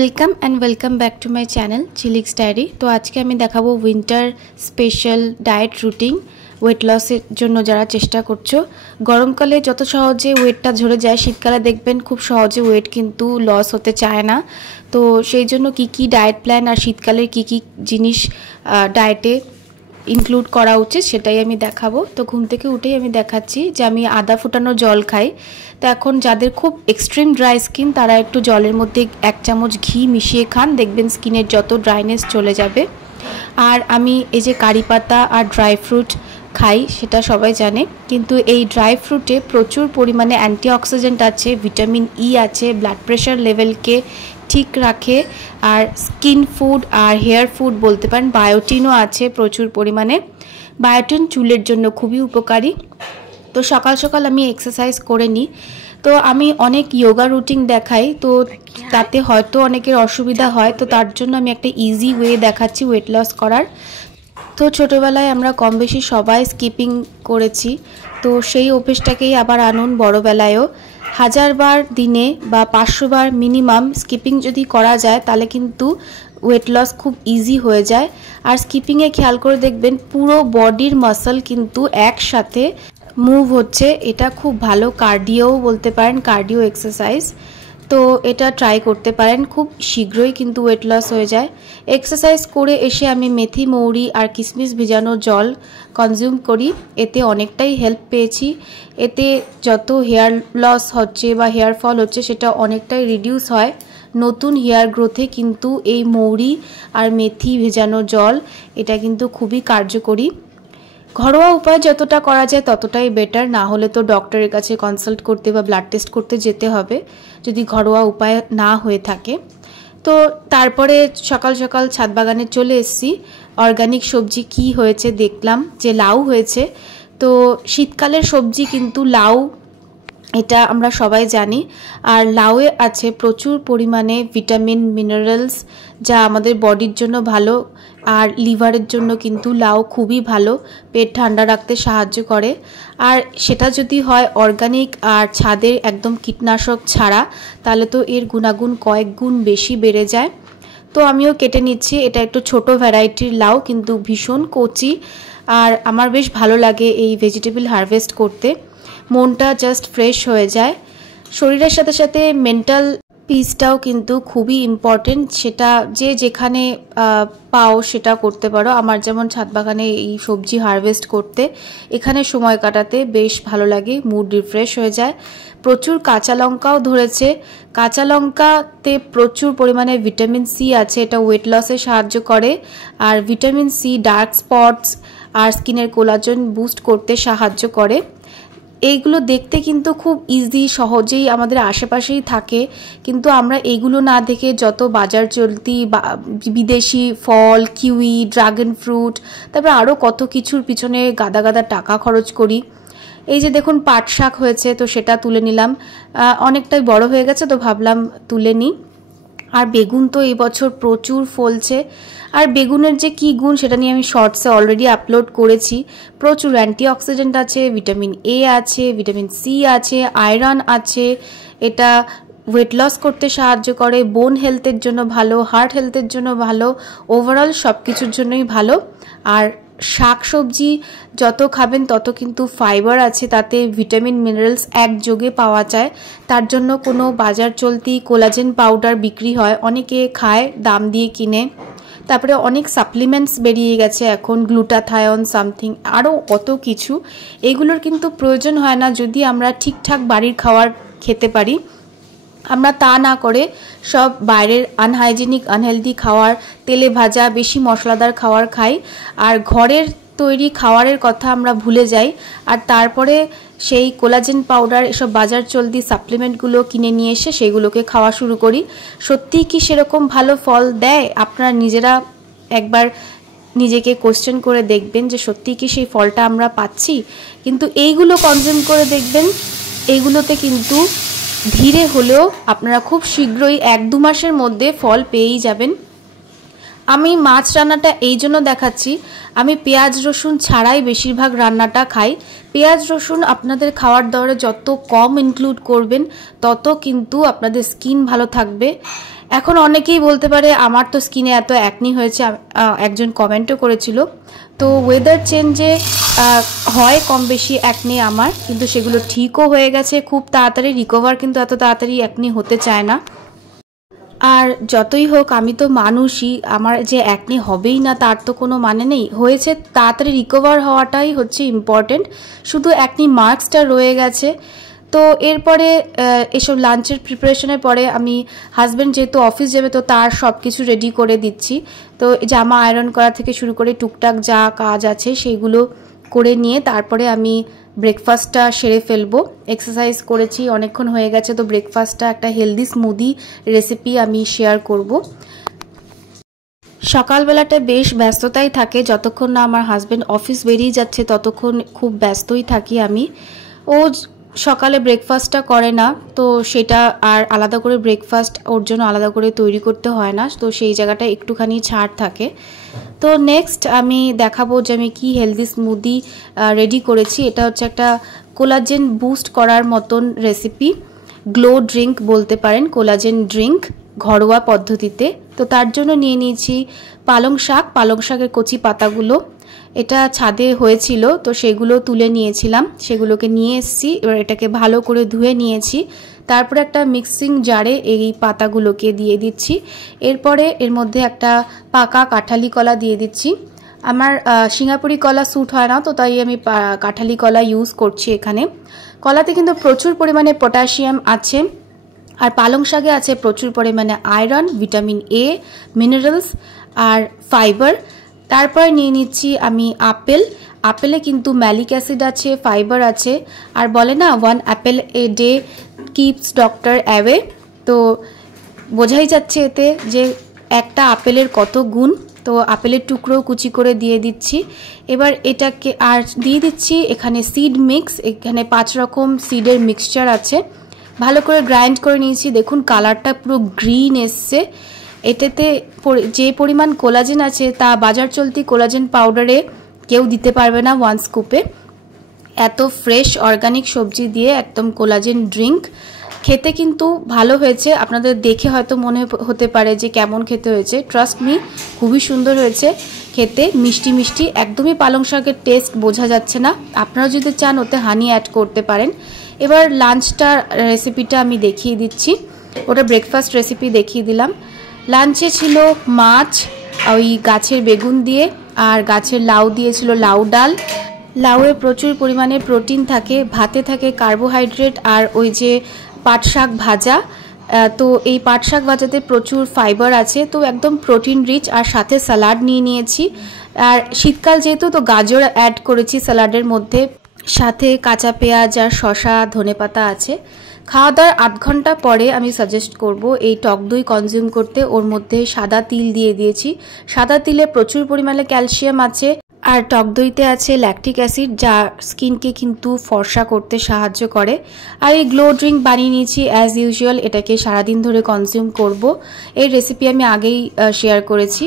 Welcome and welcome back to my channel Chilix diary. तो आज के आमी देखाबो winter special diet routine weight लसेर जोन्नो जारा चेष्टा करछो। गरमकाले जत सहजे वेटटा झरे जाए शीतकाले देखबेन खूब सहजे वेट किन्तु लस होते चाय ना। तो सेई जोन्नो की डाइट प्लान और शीतकाले की जिनिस डाइटे इनक्लूड करा उचित सेटाई आमी देखाबो। तो घुम थेके उठेई आमी देखाच्छि जे आमी आदा फुटानो जल खाई। तो एखन जादेर खूब एक्सट्रीम ड्राई स्किन तारा एकटु जलेर मध्ये 1 चामच घी मिशिए खान, देखबेन स्किनेर जत ड्राइनेस चले जाबे। और आमी एई जे कारि पाता और ड्राई फ्रुट खाई सेटा सबाई जाने, किन्तु एई ड्राई फ्रुटे प्रचुर परिमाणे অ্যান্টিঅক্সিডেন্ট आछे, ভিটামিন ই आछे, ब्लाड प्रेसार लेवल के ठीक राखे और स्किन फुड और हेयर फुड बोलते पारेन। बायोटिनও आछे प्रचुर परिमाणे। बायोटिन चुलेर जोन्नो खूबই उपकारी। तो सकाल सकाल आमी एक्सारसाइज करे निই। तो आमी अनेक योगा रूटीन देखाई, तो ताते हयतो अनेकेर असुविधा हय, तो तार जोन्नो आमी एकटा इजी वे देखाচ্ছি वेट लस करार। तो छोटोबेलाय आमरा कम बेशी सबाई स्किपिंग करेছি, तो सेई अभ्यासटाकेই आबार आनुन बड़ोबेलायও। 1000 बार दिने बा 500 बार मिनिमाम स्किपिंग यदि करा जाए ताहले किन्तु वेट लस खूब इजी हो जाए। और स्किपिंगे ख्याल करे देखबेन पुरो बडिर मासल किन्तु एकसाथे मुव होच्छे, एटा खूब भालो कार्डियो बोलते पारेन, कार्डियो एक्सारसाइज। तो एटा ट्राई करते पारेन, खूब शीघ्रई किन्तु वेट लस हो जाए। एक्सारसाइज करे एसे आमी मेथी मौरी और किशमिश भिजानो जल कन्ज्यूम करी, एते अनेकटाई हेल्प पेয়েছি। एते যত हेयर लस হচ্ছে বা हेयर फल হচ্ছে সেটা অনেকটাই রিডিউস হয়। নতুন হেয়ার গ্রোথে কিন্তু এই মৌরি আর মেথি ভেজানো জল এটা কিন্তু খুবই কার্যকরী। ঘরোয়া উপায় যতটা করা যায় ততটাই বেটার, না হলে তো ডক্টরের কাছে কনসাল্ট করতে বা ব্লাড টেস্ট করতে যেতে হবে যদি ঘরোয়া উপায় না হয়ে থাকে। তো তারপরে সকাল সকাল ছাদ বাগানে চলে এসেছি। অর্গানিক সবজি কি হয়েছে দেখলাম যে লাউ হয়েছে। তো শীতকালের সবজি কিন্তু লাউ এটা আমরা সবাই জানি। আর লাউয়ে আছে প্রচুর পরিমাণে ভিটামিন মিনারেলস যা আমাদের বডির জন্য ভালো। আর লিভারের জন্য কিন্তু লাউ খুবই ভালো, পেট ঠান্ডা রাখতে সাহায্য করে। আর সেটা যদি হয় অর্গানিক আর ছাদের একদম কীটনাশক ছাড়া তাহলে তো এর গুণাগুণ কয়েক গুণ বেশি বেড়ে যায়। তো আমিও কেটে নিচ্ছি। এটা একটু ছোট ভ্যারাইটির লাউ কিন্তু ভীষণ কচি। আর আমার বেশ ভালো লাগে এই ভেজিটেবল হারভেস্ট করতে, মনটা জাস্ট ফ্রেশ হয়ে যায়। শরীরের সাথে সাথে মেন্টাল পিসটাও কিন্তু খুবই ইম্পর্টেন্ট, সেটা যে যেখানে পাও সেটা করতে পারো। আমার যেমন ছাদ বাগানে এই সবজি হারভেস্ট করতে এখানে সময় কাটাতে বেশ ভালো লাগে, মুড রিফ্রেশ হয়ে যায়। প্রচুর কাঁচা লঙ্কাও ধরেছে। কাঁচা লঙ্কাতে প্রচুর পরিমাণে ভিটামিন সি আছে, এটা ওয়েট লসে সাহায্য করে। আর ভিটামিন সি ডার্ক স্পটস আর স্কিনের কোলাজেন বুস্ট করতে সাহায্য করে। এইগুলো দেখতে কিন্তু খুব ইজি, সহজেই আমাদের আশেপাশেই থাকে, কিন্তু আমরা এইগুলো না দেখে যত বাজার চলতি বিদেশি ফল, কিউই, ড্রাগন ফ্রুট, তারপরে আরও কত কিছুর পিছনে গাদা গাদা টাকা খরচ করি। এই যে দেখুন পাট শাক হয়েছে, তো সেটা তুলে নিলাম। অনেকটাই বড় হয়ে গেছে তো ভাবলাম তুলে নিই। আর বেগুন তো এই বছর প্রচুর ফলছে। আর বেগুনের যে কী গুণ সেটা নিয়ে আমি শর্টসে অলরেডি আপলোড করেছি। প্রচুর অ্যান্টিঅক্সিডেন্ট আছে, ভিটামিন এ আছে, ভিটামিন সি আছে, আয়রন আছে। এটা ওয়েট লস করতে সাহায্য করে, বোন হেলথের জন্য ভালো, হার্ট হেলথের জন্য ভালো, ওভারঅল সব কিছুর জন্যই ভালো। আর শাক সবজি যত খাবেন তত কিন্তু ফাইবার আছে, তাতে ভিটামিন মিনারেলস একযোগে পাওয়া যায়। তার জন্য কোনো বাজার চলতি কোলাজেন পাউডার বিক্রি হয়, অনেকে খায় দাম দিয়ে কিনে। তারপরে অনেক সাপ্লিমেন্টস বেরিয়ে গেছে এখন, গ্লুটাথায়ন সামথিং, আরও কত কিছু। এগুলোর কিন্তু প্রয়োজন হয় না যদি আমরা ঠিকঠাক বাড়ির খাবার খেতে পারি। আমরা তা না করে সব বাইরের আনহাইজেনিক আনহেলদি খাবার, তেলে ভাজা বেশি মশলাদার খাবার খাই। আর ঘরের তৈরি খাবারের কথা আমরা ভুলে যাই। আর তারপরে সেই কোলাজেন পাউডার এসব বাজার চলতি সাপ্লিমেন্টগুলো কিনে নিয়ে এসে সেগুলোকে খাওয়া শুরু করি। সত্যিই কি সেরকম ভালো ফল দেয়? আপনারা নিজেরা একবার নিজেকে কোশ্চেন করে দেখবেন যে সত্যিই কি সেই ফলটা আমরা পাচ্ছি। কিন্তু এইগুলো কনজিউম করে দেখবেন, এইগুলোতে কিন্তু ধীরে হলেও আপনারা খুব শীঘ্রই 1-2 মাসের মধ্যে ফল পেয়েই যাবেন। আমি মাছ রান্নাটা এই জন্য দেখাচ্ছি, আমি পেঁয়াজ রসুন ছাড়াই বেশিরভাগ রান্নাটা খাই। পেঁয়াজ রসুন আপনাদের খাওয়ার দাওয়ারে যত কম ইনক্লুড করবেন তত কিন্তু আপনাদের স্কিন ভালো থাকবে। এখন অনেকেই বলতে পারে আমার তো স্কিনে এত অ্যাকনি হয়েছে, একজন কমেন্টও করেছিল। তো ওয়েদার চেঞ্জে হয় কম বেশি অ্যাকনি আমার, কিন্তু সেগুলো ঠিকও হয়ে গেছে খুব তাড়াতাড়ি। রিকভার কিন্তু এত তাড়াতাড়ি অ্যাকনি হতে চায় না। আর যতই হোক আমি তো মানুষই, আমার যে অ্যাকনি হবেই না তার তো কোনো মানে নেই। হয়েছে তাড়াতাড়ি রিকভার হওয়াটাই হচ্ছে ইম্পর্টেন্ট, শুধু অ্যাকনি মার্কসটা রয়ে গেছে। তো এরপরে এসব লাঞ্চের প্রিপারেশনের পরে আমি হাজব্যান্ড যেহেতু অফিস যাবে তো তার সব কিছু রেডি করে দিচ্ছি। তো জামা আয়রন করা থেকে শুরু করে টুকটাক যা কাজ আছে সেইগুলো করে নিয়ে তারপরে আমি ব্রেকফাস্টটা সেরে ফেলবো। এক্সারসাইজ করেছি অনেকক্ষণ হয়ে গেছে, তো ব্রেকফাস্টটা একটা হেলদি স্মুদি রেসিপি আমি শেয়ার করব। সকালবেলাটা বেশ ব্যস্ততাই থাকে, যতক্ষণ না আমার হাজব্যান্ড অফিস বেরিয়ে যাচ্ছে ততক্ষণ খুব ব্যস্তই থাকি আমি। ও সকালে ব্রেকফাস্টটা করে না, তো সেটা আর আলাদা করে ব্রেকফাস্ট ওর জন্য আলাদা করে তৈরি করতে হয় না, তো সেই জায়গাটা একটুখানি ছাড় থাকে। তো নেক্সট আমি দেখাবো যে আমি কি হেলদি স্মুদি রেডি করেছি। এটা হচ্ছে একটা কোলাজেন বুস্ট করার মতন রেসিপি, গ্লো ড্রিঙ্ক বলতে পারেন, কোলাজেন ড্রিঙ্ক ঘরোয়া পদ্ধতিতে। তো তার জন্য নিয়ে নিয়েছি পালং শাক, পালং শাকের কচি পাতাগুলো। এটা ছাদে হয়েছিল তো সেগুলো তুলে নিয়েছিলাম, সেগুলোকে নিয়ে এসেছি। এবার এটাকে ভালো করে ধুয়ে নিয়েছি, তারপরে একটা মিক্সিং জারে এই পাতাগুলোকে দিয়ে দিচ্ছি। এরপরে এর মধ্যে একটা পাকা কাঁঠালি কলা দিয়ে দিচ্ছি। আমার সিঙ্গাপুরি কলা স্যুট হয় না, তো তাই আমি কাঁঠালি কলা ইউজ করছি এখানে। কলাতে কিন্তু প্রচুর পরিমাণে পটাশিয়াম আছে, আর পালং শাকে আছে প্রচুর পরিমাণে আয়রন, ভিটামিন এ, মিনারেলস আর ফাইবার। তারপর নিয়ে নিচ্ছি আমি আপেল। আপেলে কিন্তু ম্যালিক অ্যাসিড আছে, ফাইবার আছে, আর বলে না 1 Apple a day keeps doctor away. তো বোঝাই যাচ্ছে এতে যে একটা আপেলের কত গুণ। তো আপেলের টুকরো কুচি করে দিয়ে দিচ্ছি। এবার এটাকে আর দিয়ে দিচ্ছি এখানে সিড মিক্স, এখানে 5 রকম সিডের মিক্সচার আছে, ভালো করে গ্রাইন্ড করে নিয়েছি। দেখুন কালারটা পুরো গ্রিন এসছে। এটাতে যে পরিমাণ কোলাজেন আছে তা বাজার চলতি কোলাজেন পাউডারে কেউ দিতে পারবে না 1 স্কুপে। এত ফ্রেশ অর্গানিক সবজি দিয়ে একদম কোলাজেন ড্রিঙ্ক, খেতে কিন্তু ভালো হয়েছে। আপনাদের দেখে হয়তো মনে হতে পারে যে কেমন খেতে হয়েছে, ট্রাস্ট মি খুবই সুন্দর হয়েছে খেতে, মিষ্টি মিষ্টি, একদমই পালং শাকের টেস্ট বোঝা যাচ্ছে না। আপনারা যদি চান ওতে হানি অ্যাড করতে পারেন। এবার লাঞ্চটা রেসিপিটা আমি দেখিয়ে দিচ্ছি, ওটা ব্রেকফাস্ট রেসিপি দেখিয়ে দিলাম। লাঞ্চে ছিল মাছ, ওই গাছের বেগুন দিয়ে, আর গাছের লাউ দিয়েছিল লাউ ডাল। লাউয়ে প্রচুর পরিমাণে প্রোটিন থাকে, ভাতে থাকে কার্বোহাইড্রেট, আর ওই যে পাট শাক ভাজা। তো এই পাট শাক ভাজাতে প্রচুর ফাইবার আছে, তো একদম প্রোটিন রিচ। আর সাথে স্যালাড নিয়ে নিয়েছি, আর শীতকাল যেহেতু তো গাজর অ্যাড করেছি স্যালাডের মধ্যে, সাথে কাঁচা পেঁয়াজ আর শসা ধনেপাতা আছে। খাওয়া দাওয়ার 8 ঘন্টা পরে আমি সাজেস্ট করব এই টক দই কনজিউম করতে। ওর মধ্যে সাদা তিল দিয়ে দিয়েছি, সাদা তিলে প্রচুর পরিমাণে ক্যালসিয়াম আছে, আর টক দইতে আছে ল্যাকটিক অ্যাসিড যা স্কিনকে কিন্তু ফর্সা করতে সাহায্য করে। আর এই গ্লো ড্রিঙ্ক বানিয়ে নিয়েছি অ্যাজ ইউজুয়াল, এটাকে সারাদিন ধরে কনজিউম করব। এই রেসিপি আমি আগেই শেয়ার করেছি।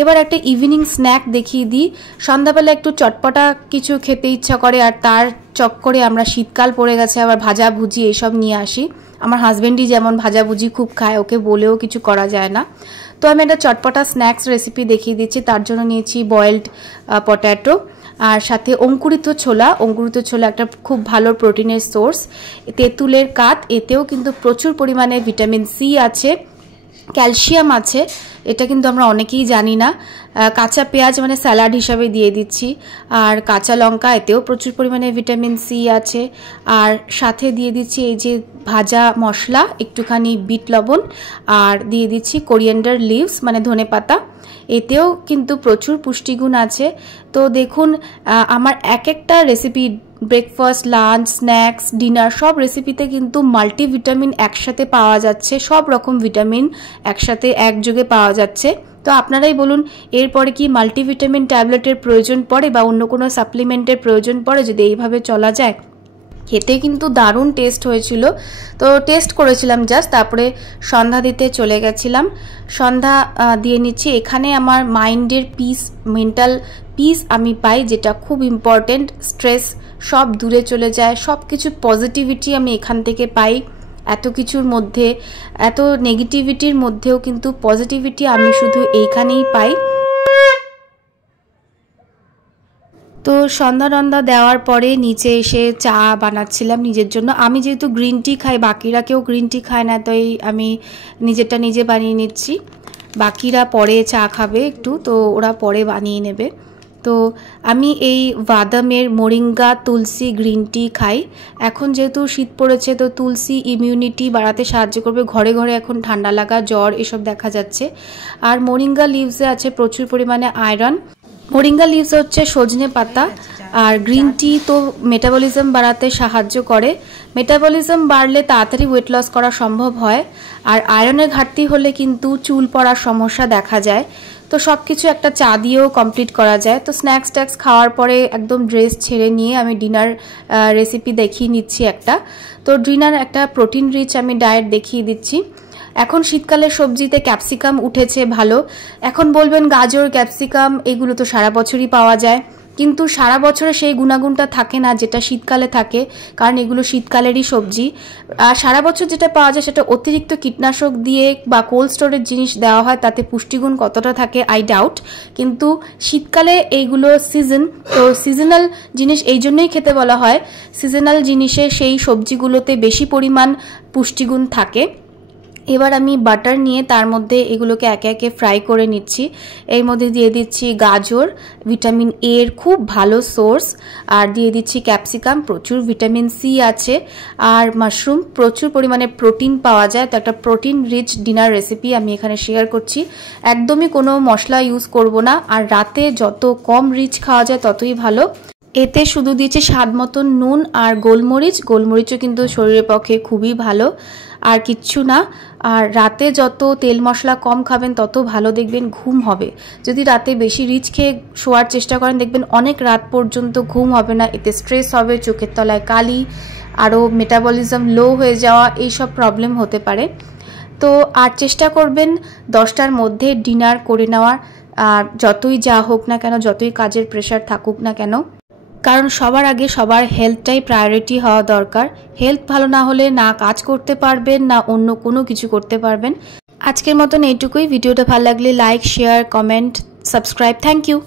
এবার একটা ইভিনিং স্ন্যাক দেখিয়ে দিই। সন্ধ্যাবেলা একটু চটপটা কিছু খেতে ইচ্ছা করে, আর তার চক্করে আমরা শীতকাল পড়ে গেছে আবার ভাজা ভুজি এইসব নিয়ে আসি। আমার হাজব্যান্ডই যেমন ভাজাভুজি খুব খায়, ওকে বলেও কিছু করা যায় না। তো আমি একটা চটপটা স্ন্যাক্স রেসিপি দেখিয়ে দিচ্ছি। তার জন্য নিয়েছি বয়েলড পট্যাটো, আর সাথে অঙ্কুরিত ছোলা। অঙ্কুরিত ছোলা একটা খুব ভালো প্রোটিনের সোর্স। তেঁতুলের কাত, এতেও কিন্তু প্রচুর পরিমাণে ভিটামিন সি আছে, ক্যালসিয়াম আছে, এটা কিন্তু আমরা অনেকেই জানি না। কাঁচা পেঁয়াজ মানে স্যালাড হিসাবে দিয়ে দিচ্ছি, আর কাঁচা লঙ্কা, এতেও প্রচুর পরিমাণে ভিটামিন সি আছে। আর সাথে দিয়ে দিচ্ছি এই যে ভাজা মশলা, একটুখানি বিট লবণ, আর দিয়ে দিচ্ছি কোরিয়েন্ডার লিভস মানে ধনেপাতা, এতেও কিন্তু প্রচুর পুষ্টিগুণ আছে। তো দেখুন আমার এক একটা recipe, breakfast, lunch, snacks, dinner, সব রেসিপিতে কিন্তু মাল্টিভিটামিন একসাথে পাওয়া যাচ্ছে, সব রকম ভিটামিন একসাথে একযোগে পাওয়া যাচ্ছে। তো আপনারাই বলুন এরপরে কি মাল্টিভিটামিন ট্যাবলেটের প্রয়োজন পড়ে বা অন্য কোনো সাপ্লিমেন্টের প্রয়োজন পড়ে যদি এইভাবে চলা যায়। খেতে কিন্তু দারুণ টেস্ট হয়েছিল, তো টেস্ট করেছিলাম জাস্ট, তারপরে সন্ধ্যা দিতে চলে গেছিলাম। সন্ধ্যা দিয়ে নিচ্ছি। এখানে আমার মাইন্ডের পিস, মেন্টাল পিস আমি পাই, যেটা খুব ইম্পর্টেন্ট। স্ট্রেস সব দূরে চলে যায়, সব কিছু পজিটিভিটি আমি এখান থেকে পাই। এত কিছুর মধ্যে, এত নেগেটিভিটির মধ্যেও কিন্তু পজিটিভিটি আমি শুধু এইখানেই পাই। তো সন্ধ্যা দেওয়ার পরে নিচে এসে চা বানাচ্ছিলাম নিজের জন্য। আমি যেহেতু গ্রিন টি খাই, বাকিরা কেউ গ্রিন টি খায় না, তাই আমি নিজেরটা নিজে বানিয়ে নিচ্ছি। বাকিরা পরে চা খাবে একটু, তো ওরা পরে বানিয়ে নেবে। তো আমি এই বাদামের মোরিঙ্গা তুলসী গ্রিন টি খাই। এখন যেহেতু শীত পড়েছে, তো তুলসী ইমিউনিটি বাড়াতে সাহায্য করবে। ঘরে ঘরে এখন ঠান্ডা লাগা, জ্বর এসব দেখা যাচ্ছে। আর মোরিঙ্গা লিভসে আছে প্রচুর পরিমাণে আয়রন। মোরিঙ্গা লিভস হচ্ছে সজনে পাতা। আর গ্রিন টি তো মেটাবলিজম বাড়াতে সাহায্য করে। মেটাবলিজম বাড়লে তাড়াতাড়ি ওয়েট লস করা সম্ভব হয়। আর আয়রনের ঘাটতি হলে কিন্তু চুল পড়ার সমস্যা দেখা যায়। তো সব কিছু একটা চা দিয়েও কমপ্লিট করা যায়। তো স্ন্যাক্স ট্যাক্স খাওয়ার পরে একদম ড্রেস ছেড়ে নিয়ে আমি ডিনার রেসিপি দেখিয়ে নিচ্ছি একটা। তো ডিনার একটা প্রোটিন রিচ আমি ডায়েট দেখিয়ে দিচ্ছি। এখন শীতকালের সবজিতে ক্যাপসিকাম উঠেছে ভালো। এখন বলবেন গাজর, ক্যাপসিকাম এগুলো তো সারা বছরই পাওয়া যায়, কিন্তু সারা বছরে সেই গুণাগুণটা থাকে না যেটা শীতকালে থাকে, কারণ এগুলো শীতকালেরই সবজি। আর সারা বছর যেটা পাওয়া যায় সেটা অতিরিক্ত কীটনাশক দিয়ে বা কোল্ড স্টোরের জিনিস দেওয়া হয়, তাতে পুষ্টিগুণ কতটা থাকে আই ডাউট। কিন্তু শীতকালে এইগুলো সিজন, তো সিজনাল জিনিস এই জন্যই খেতে বলা হয়। সিজনাল জিনিসে সেই সবজিগুলোতে বেশি পরিমাণ পুষ্টিগুণ থাকে। এবার আমি বাটার নিয়ে তার মধ্যে এগুলোকে একে একে ফ্রাই করে নিচ্ছি। এর মধ্যে দিয়ে দিচ্ছি গাজর, ভিটামিন এ এর খুব ভালো সোর্স। আর দিয়ে দিচ্ছি ক্যাপসিকাম, প্রচুর ভিটামিন সি আছে। আর মাশরুম, প্রচুর পরিমাণে প্রোটিন পাওয়া যায়। তো একটা প্রোটিন রিচ ডিনার রেসিপি আমি এখানে শেয়ার করছি। একদমই কোনো মশলা ইউজ করব না। আর রাতে যত কম রিচ খাওয়া যায় ততই ভালো। এতে শুধু দিয়েছি স্বাদ মতন নুন আর গোলমরিচ। গোলমরিচও কিন্তু শরীরের পক্ষে খুবই ভালো, আর কিচ্ছু না। আর রাতে যত তেল মশলা কম খাবেন তত ভালো, দেখবেন ঘুম হবে। যদি রাতে বেশি রিচ খেয়ে শোয়ার চেষ্টা করেন, দেখবেন অনেক রাত পর্যন্ত ঘুম হবে না। এতে স্ট্রেস হবে, চোখের তলায় কালি, আরও মেটাবলিজম লো হয়ে যাওয়া, এইসব প্রবলেম হতে পারে। তো আর চেষ্টা করবেন 10টার মধ্যে ডিনার করে নেওয়ার। আর যতই যা হোক না কেন, যতই কাজের প্রেশার থাকুক না কেন, কারণ সবার আগে সবার হেলথটাই প্রায়োরিটি হওয়া দরকার। হেলথ ভালো না হলে না কাজ করতে পারবেন, না অন্য কোনো কিছু করতে পারবেন। আজকের মতন এইটুকুই। ভিডিওটা ভালো লাগলে like, share, comment, subscribe. Thank you.